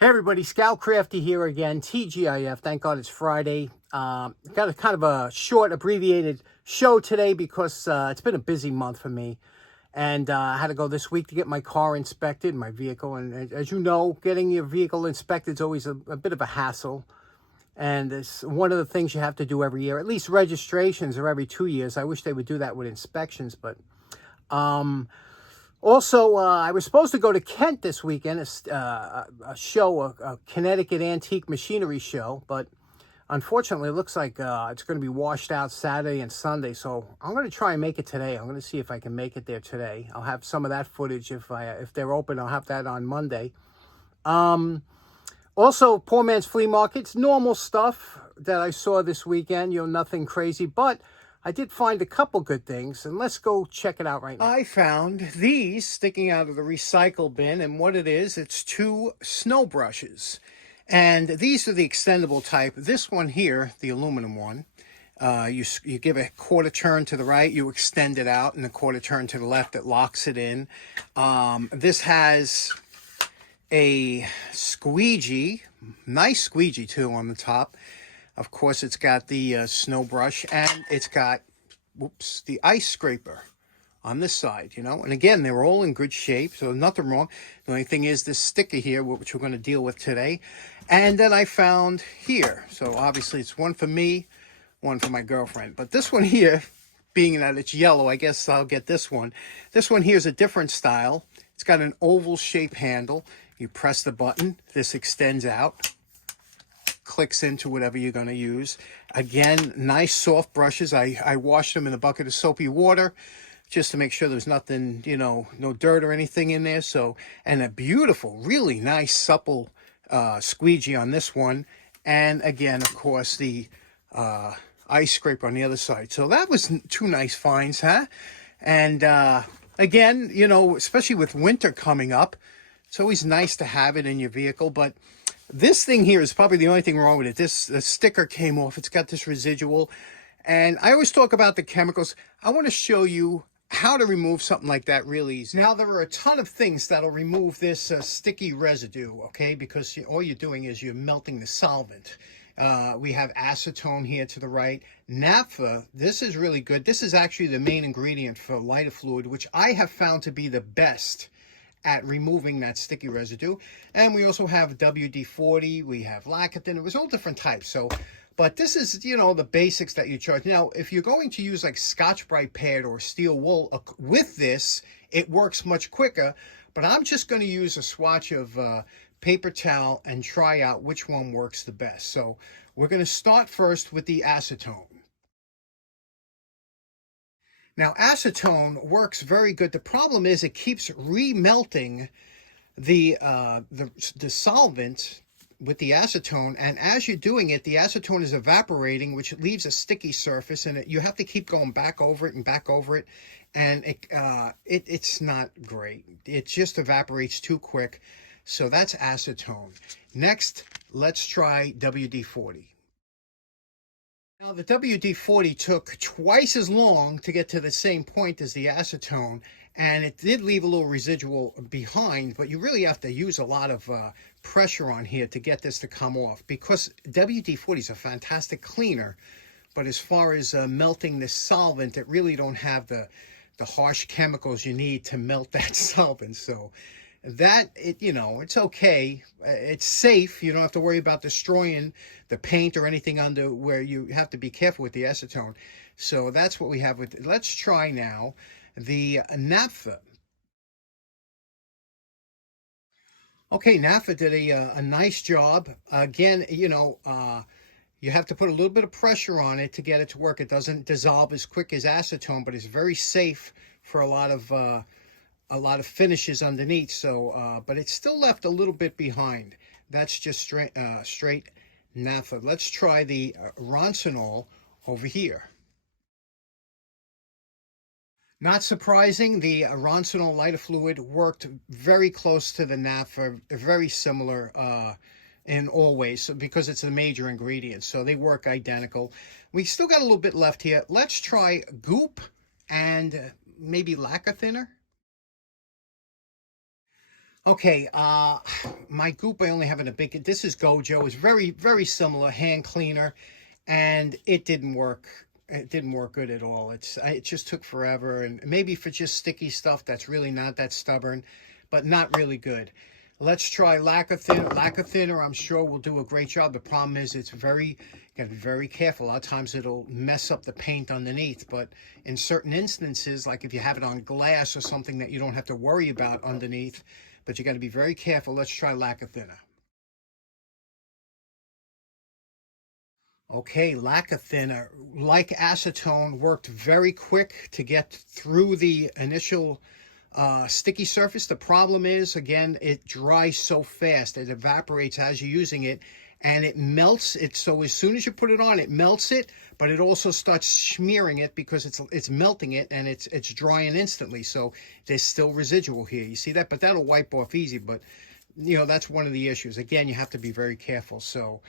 Hey everybody, Scout Crafty here again, TGIF. Thank God it's Friday. Got a kind of a short, abbreviated show today because it's been a busy month for me. And I had to go this week to get my car inspected, my vehicle. And as you know, getting your vehicle inspected is always a bit of a hassle. And it's one of the things you have to do every year. At least registrations are every 2 years. I wish they would do that with inspections, but... Also, I was supposed to go to Kent this weekend, a show, a Connecticut antique machinery show, but unfortunately, it looks like it's going to be washed out Saturday and Sunday. So I'm going to try and make it today. I'm going to see if I can make it there today. I'll have some of that footage if they're open. I'll have that on Monday. Also, Poor Man's Flea Market's normal stuff that I saw this weekend. Nothing crazy, but I did find a couple good things, and let's go check it out right now. I found these sticking out of the recycle bin, and what it is, it's two snow brushes. And these are the extendable type. This one here, the aluminum one, you give a quarter turn to the right, you extend it out, and a quarter turn to the left, it locks it in. This has a squeegee, nice squeegee too on the top. Of course, it's got the snow brush, and it's got, whoops, the ice scraper on this side, And again, they were all in good shape, so nothing wrong. The only thing is this sticker here, which we're going to deal with today. And then I found here. So obviously, it's one for me, one for my girlfriend. But this one here, being that it's yellow, I guess I'll get this one. This one here is a different style. It's got an oval shape handle. You press the button. This extends out. Clicks into whatever you're going to use. Again, nice soft brushes. I washed them in a bucket of soapy water just to make sure there's nothing, no dirt or anything in there. So, and a beautiful, really nice, supple squeegee on this one. And again, of course, the ice scraper on the other side. So that was two nice finds, huh? And again, especially with winter coming up, it's always nice to have it in your vehicle, but this thing here is probably the only thing wrong with it. The sticker came off. It's got this residual. And I always talk about the chemicals. I want to show you how to remove something like that really easy. Now, there are a ton of things that'll remove this sticky residue, okay? Because all you're doing is you're melting the solvent. We have acetone here to the right. Naphtha, this is really good. This is actually the main ingredient for lighter fluid, which I have found to be the best at removing that sticky residue. And we also have WD-40, we have Lacathin, it was all different types. So, but this is, the basics that you charge. Now, if you're going to use like Scotch-Brite pad or steel wool with this, it works much quicker. But I'm just going to use a swatch of paper towel and try out which one works the best. So we're going to start first with the acetone. Now, acetone works very good. The problem is it keeps remelting the solvent with the acetone, and as you're doing it, the acetone is evaporating, which leaves a sticky surface, and you have to keep going back over it and back over it, and it's not great. It just evaporates too quick. So that's acetone. Next, let's try WD-40. Now, the WD-40 took twice as long to get to the same point as the acetone, and it did leave a little residual behind, but you really have to use a lot of pressure on here to get this to come off, because WD-40 is a fantastic cleaner, but as far as melting the solvent, it really don't have the harsh chemicals you need to melt that solvent. So that, it's okay. It's safe. You don't have to worry about destroying the paint or anything under where you have to be careful with the acetone. So that's what we have with it. Let's try now the naphtha. Okay, naphtha did a nice job. Again, you have to put a little bit of pressure on it to get it to work. It doesn't dissolve as quick as acetone, but it's very safe for a lot of finishes underneath. So but it's still left a little bit behind. That's just straight naphtha. Let's try the roncinol over here. Not surprising, the roncinol lighter fluid worked very close to the naphtha, very similar in all ways, so because it's a major ingredient, so they work identical. We still got a little bit left here. Let's try goop and maybe lacquer thinner. Okay, my goop I only have in a big, this is Gojo. It's very, very similar, hand cleaner, and it didn't work. It didn't work good at all. It just took forever, and maybe for just sticky stuff that's really not that stubborn, but not really good. Let's try lacquer thinner. Lacquer thinner, I'm sure will do a great job. The problem is it's very, you gotta be very careful. A lot of times it'll mess up the paint underneath, but in certain instances, like if you have it on glass or something that you don't have to worry about underneath, but you got to be very careful. Let's try lacquer thinner. Okay, lacquer thinner, like acetone, worked very quick to get through the initial sticky surface. The problem is, again, it dries so fast. It evaporates as you're using it, and it melts it. So as soon as you put it on, it melts it, but it also starts smearing it because it's melting it, and it's drying instantly. So there's still residual here. You see that? But that'll wipe off easy. But you know, that's one of the issues. Again, you have to be very careful. So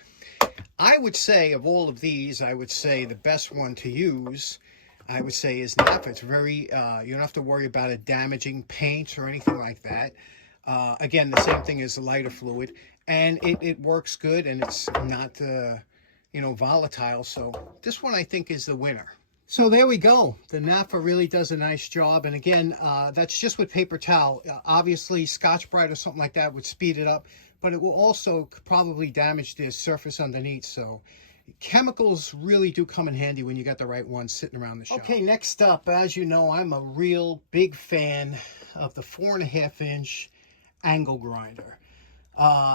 I would say of all of these, I would say the best one to use, I would say, is naphtha. It's very, you don't have to worry about it damaging paints or anything like that. Again, the same thing as the lighter fluid, and it works good, and it's not, you know, volatile. So this one I think is the winner. So there we go. The naphtha really does a nice job. And again, that's just with paper towel. Obviously, Scotch-Brite or something like that would speed it up, but it will also probably damage the surface underneath. So chemicals really do come in handy when you got the right ones sitting around the shop. Okay, next up, as you know, I'm a real big fan of the 4.5-inch angle grinder.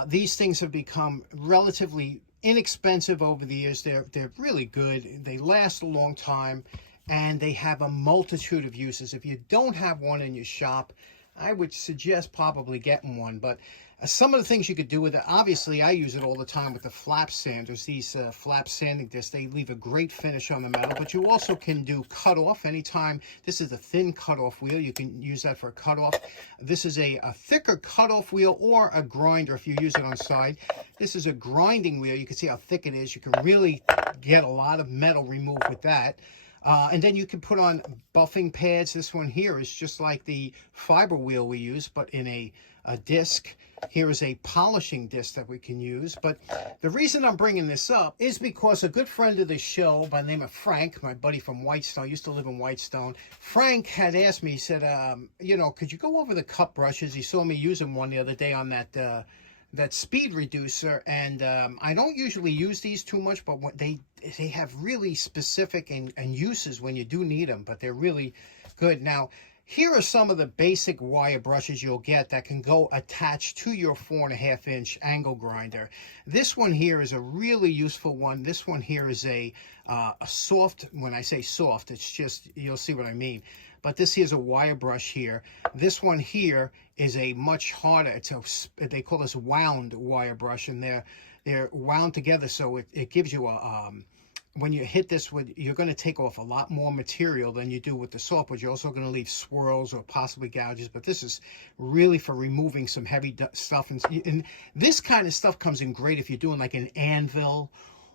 These things have become relatively inexpensive over the years. They're really good. They last a long time, and they have a multitude of uses. If you don't have one in your shop, I would suggest probably getting one. But some of the things you could do with it, obviously I use it all the time with the flap sanders. These flap sanding discs, they leave a great finish on the metal. But you also can do cut off anytime. This is a thin cut off wheel. You can use that for a cut off. This is a thicker cut off wheel, or a grinder if you use it on side. This is a grinding wheel. You can see how thick it is. You can really get a lot of metal removed with that. And then you can put on buffing pads. This one here is just like the fiber wheel we use, but in a disc. Here is a polishing disc that we can use. But the reason I'm bringing this up is because a good friend of the show by the name of Frank, my buddy from Whitestone, used to live in Whitestone. Frank had asked me, he said, you know, could you go over the cup brushes? He saw me using one the other day on that speed reducer, and I don't usually use these too much, but what they have really specific and uses when you do need them, but they're really good. Now, here are some of the basic wire brushes you'll get that can go attached to your 4.5-inch angle grinder. This one here is a really useful one. This one here is a soft, when I say soft, it's just, you'll see what I mean. But this here's a wire brush here. This one here is a much harder, it's a, they call this wound wire brush, and they're wound together, so it gives you a, when you hit this with, you're going to take off a lot more material than you do with the soft, but you're also going to leave swirls or possibly gouges. But this is really for removing some heavy stuff. And this kind of stuff comes in great if you're doing like an anvil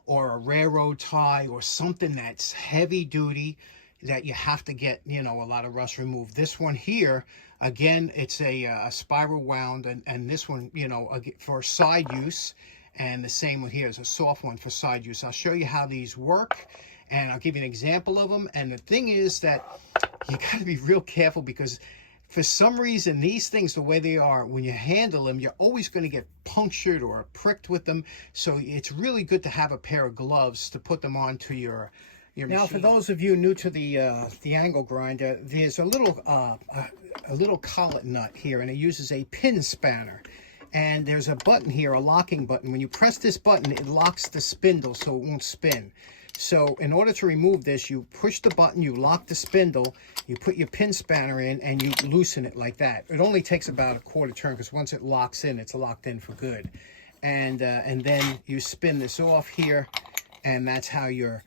or a railroad tie or something that's heavy duty that you have to get, you know, a lot of rust removed. This one here, again, it's a spiral wound, and this one, you know, for side use. And the same one here is a soft one for side use. I'll show you how these work, and I'll give you an example of them. And the thing is that you got to be real careful, because for some reason, these things, the way they are, when you handle them, you're always going to get punctured or pricked with them. So it's really good to have a pair of gloves to put them onto your machine. Now, for those of you new to the angle grinder, there's a little collet nut here, and it uses a pin spanner. And there's a button here, a locking button. When you press this button, it locks the spindle so it won't spin. So in order to remove this, you push the button, you lock the spindle, you put your pin spanner in, and you loosen it like that. It only takes about a quarter turn, because once it locks in, it's locked in for good. And then you spin this off here, and that's how you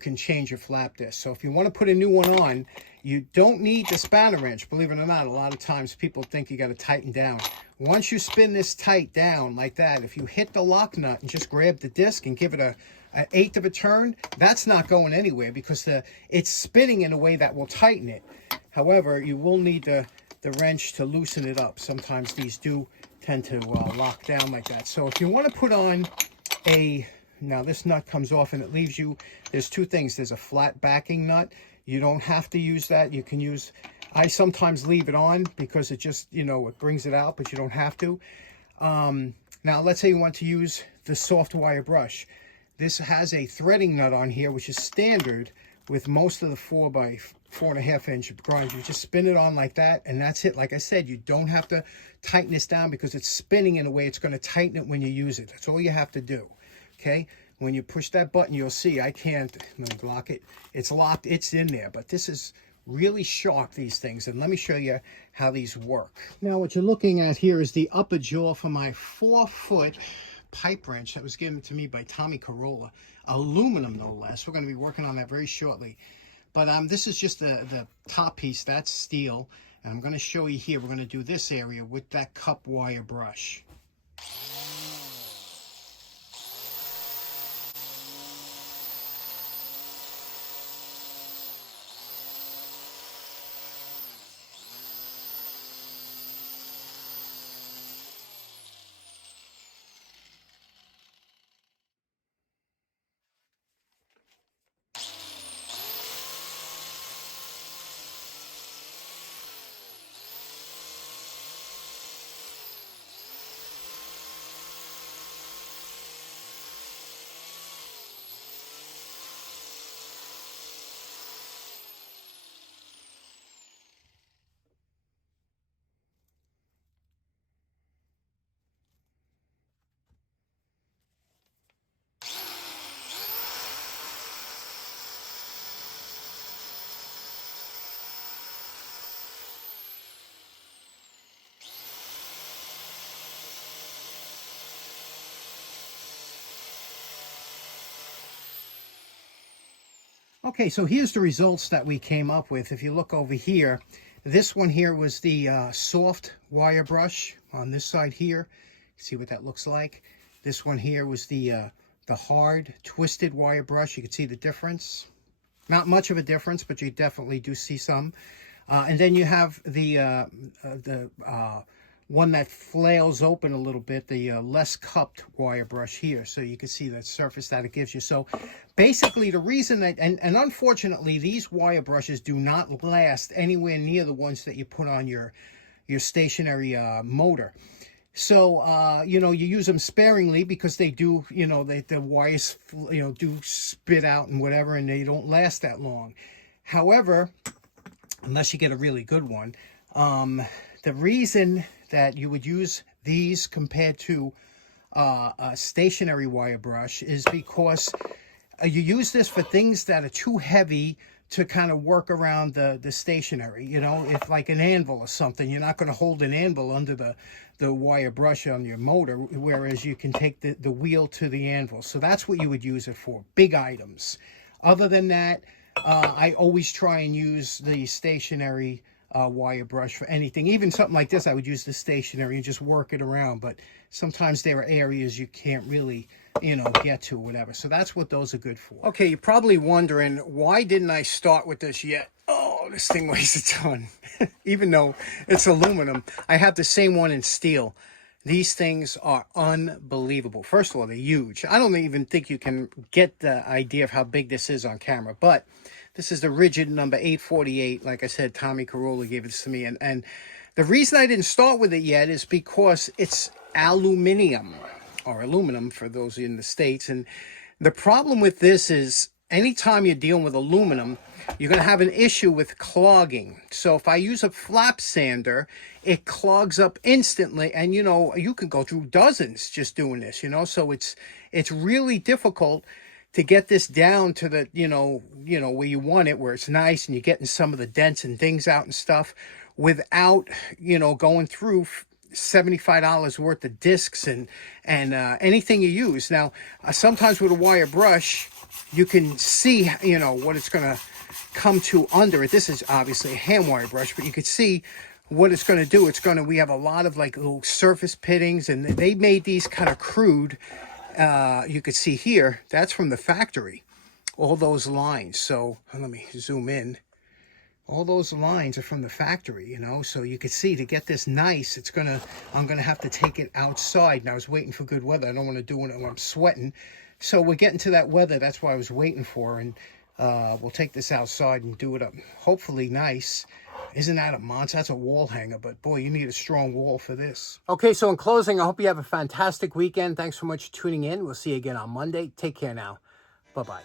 can change your flap disc. So if you want to put a new one on, you don't need the spanner wrench. Believe it or not, a lot of times people think you got to tighten down. Once you spin this tight down like that, if you hit the lock nut and just grab the disc and give it an 1/8 of a turn, that's not going anywhere, because it's spinning in a way that will tighten it. However, you will need to the wrench to loosen it up. Sometimes these do tend to lock down like that. So if you want to put on a, now this nut comes off and it leaves you, there's two things. There's a flat backing nut. You don't have to use that. You can use, I sometimes leave it on because it just, you know, it brings it out, but you don't have to. Now let's say you want to use the soft wire brush. This has a threading nut on here, which is standard with most of the 4 by 4.5 inch grinds. You just spin it on like that, and that's it. Like I said, you don't have to tighten this down because it's spinning in a way it's going to tighten it when you use it. That's all you have to do. Okay, when you push that button, you'll see I can't, let me lock it. It's locked, it's in there, but this is really sharp, these things, and let me show you how these work. Now what you're looking at here is the upper jaw for my 4-foot pipe wrench that was given to me by Tommy Carolla, aluminum no less. We're going to be working on that very shortly, but this is just the top piece. That's steel, and I'm going to show you here. We're going to do this area with that cup wire brush. Okay, so here's the results that we came up with. If you look over here, this one here was the soft wire brush on this side here. See what that looks like. This one here was the hard twisted wire brush. You can see the difference. Not much of a difference, but you definitely do see some. And then you have the one that flails open a little bit, the less cupped wire brush here. So you can see that surface that it gives you. So basically the reason that, and unfortunately these wire brushes do not last anywhere near the ones that you put on your stationary motor. So, you know, you use them sparingly because they do, you know, the wires, you know, do spit out and whatever, and they don't last that long. However, unless you get a really good one, the reason that you would use these compared to a stationary wire brush is because you use this for things that are too heavy to kind of work around the stationary. You know, if like an anvil or something, you're not going to hold an anvil under the wire brush on your motor, whereas you can take the wheel to the anvil. So that's what you would use it for, big items. Other than that, I always try and use the stationary wire brush for anything. Even something like this, I would use the stationary and just work it around. But sometimes there are areas you can't really, you know, get to, whatever. So that's what those are good for. Okay, you're probably wondering, why didn't I start with this yet? Oh, this thing weighs a ton. Even though it's aluminum, I have the same one in steel. These things are unbelievable. First of all, they're huge. I don't even think you can get the idea of how big this is on camera, but this is the rigid number 848. Like I said, Tommy Carolla gave this to me. And the reason I didn't start with it yet is because it's aluminum, or aluminum for those in the States. And the problem with this is anytime you're dealing with aluminum, you're going to have an issue with clogging. So if I use a flap sander, it clogs up instantly. And, you know, you can go through dozens just doing this, you know. So it's really difficult to get this down to the, you know, where you want it, where it's nice and you're getting some of the dents and things out and stuff without, you know, going through $75 worth of discs and anything you use. Now, sometimes with a wire brush, you can see, you know, what it's going to come to under it. This is obviously a hand wire brush, but you could see what it's going to do. It's going to, we have a lot of like little surface pittings, and they made these kind of crude. You could see here, that's from the factory, all those lines. So let me zoom in. All those lines are from the factory, you know, so you can see to get this nice, I'm gonna have to take it outside. And I was waiting for good weather. I don't want to do it when I'm sweating. So we're getting to that weather. That's what I was waiting for. And we'll take this outside and do it up, hopefully nice. Isn't that a monster? That's a wall hanger, but boy, you need a strong wall for this. Okay, so in closing, I hope you have a fantastic weekend. Thanks so much for tuning in. We'll see you again on Monday. Take care now. Bye-bye.